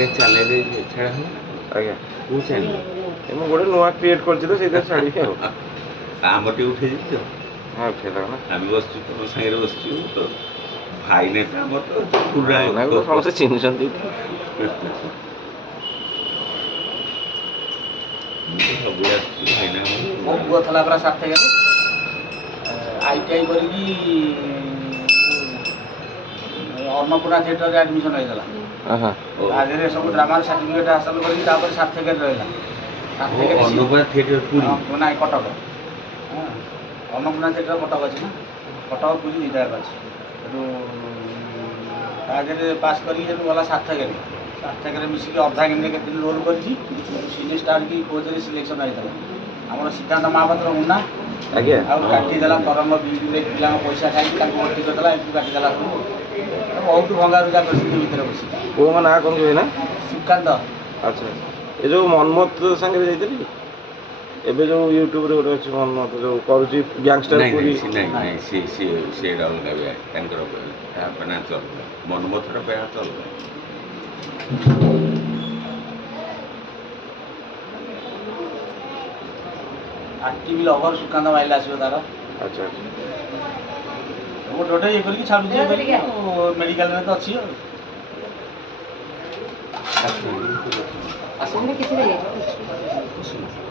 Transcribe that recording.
ଏଇଟା ଚ୍ୟାନେଲ ଛାଡ଼ା ହେଲା ଆଜ୍ଞା କୋଉ ଚ୍ୟାନେଲ? ମୁଁ ଗୋଟେ ନୂଆ କ୍ରିଏଟ୍ କରିଛି ତ ସେଇଥିରେ ଛାଡ଼ିବି ଆଉ। ଆମର ଟିକେ ଉଠେଇଛି ତ ହଁ ଉଠେଇଦେବ ନା। ଆମେ ବସିଛୁ ତମ ସାଙ୍ଗରେ ବସିଛୁ ତ ଭାଇ ନେତା ଆମର ତ ପୁରା ଭାଇନାକୁ ତ ସମସ୍ତେ ଚିହ୍ନିଛନ୍ତି। ସବୁବେଳେ ଆସୁଛୁ ଭାଇନା ମୋ ପୁଅ ଥିଲା ପୁରା ସାର୍ଥକରେ ITI କରିକି ଅନ୍ନପୂର୍ଣ୍ଣା ଥିଏଟରରେ ଆଡ଼ମିସନ୍ ହେଇଗଲା। ତା ଦେହରେ ସବୁ ଡ୍ରାମାର ସାର୍ଟିଫିକେଟ୍ ହାସଲ କରିକି ତାପରେ ସାର୍ଥକରେ ରହିଲା। ଅନ୍ନପୂର୍ଣ୍ଣା ଥିଏଟର ପୁରୀ ନାଇଁ କଟକ। ହଁ ଅନ୍ନପୂର୍ଣ୍ଣା ଥିଏଟର କଟକ ଅଛି ନା, କଟକ ପୁରୀ ଦୁଇଟା ଯାକ ଅଛି। ସେଠୁ ତା ଦେହରେ ପାସ୍ କରିକି ସେଠୁ ଗଲା ସାର୍ଥକରେ ମିଶିକି ଅର୍ଦ୍ଧା କେନ୍ଦ୍ରେ କେତେ ଦିନ ରୋଲ୍ କରିଛି। ସିନେ ଷ୍ଟାର୍ କି କୋଚରେ ସିଲେକ୍ସନ୍ ହେଇଥିଲା। ଆମର ସିଦ୍ଧାନ୍ତ ମହାପାତ୍ର ମୁନା ଆଜ୍ଞା ଆଉ କାଟିଦେଲା ତରଙ୍ଗ ବିଜୁଳିରେ ପିଲାଙ୍କ ପଇସା ଖାଇକି ତାଙ୍କୁ ଭର୍ତ୍ତି କରିଦେଲା, ଏମିତି କାଟିଦେଲା ସବୁ। ବହୁତ ଭଙ୍ଗାରୁଜା କରିଛି ଭିତରେ ବସିକି। ପୁଅଙ୍କ ନାଁ କଣ କି ଭାଇନା? ସୁକାନ୍ତ। ଆଚ୍ଛା ଏ ଯେଉଁ ମନ୍ମଥ ସାଙ୍ଗରେ ଯାଇଥିଲି କି? ଏବେ ଯେଉଁ ୟୁଟ୍ୟୁବରେ ଗୋଟେ ଅଛି ମନ୍ମଥ ଯେଉଁ କରୁଛି ଗ୍ୟାଙ୍ଗଷ୍ଟର ପୁରୀ। ନାଇଁ ସେଇଟା ଅଲଗା ବ୍ୟାଚ୍ ତାଙ୍କର ବ୍ୟାଚ୍ ଅଲଗା ମନ୍ମଥର ବ୍ୟାଚ୍ ଅଲଗା। ଆକ୍ଟିଭ ଲଭର ସୁକାନ୍ତ ମାଇଲା ଆସିବ ତାର। ଆଚ୍ଛା ଆଚ୍ଛା ଗୋଟେ ଇଏ କରିକି ଛାଡ଼ୁଛି ମେଡ଼ିକାଲରେ ତ ଅଛି ଆଉ। ଆସନ୍ତୁ କିଛି ନାହିଁ।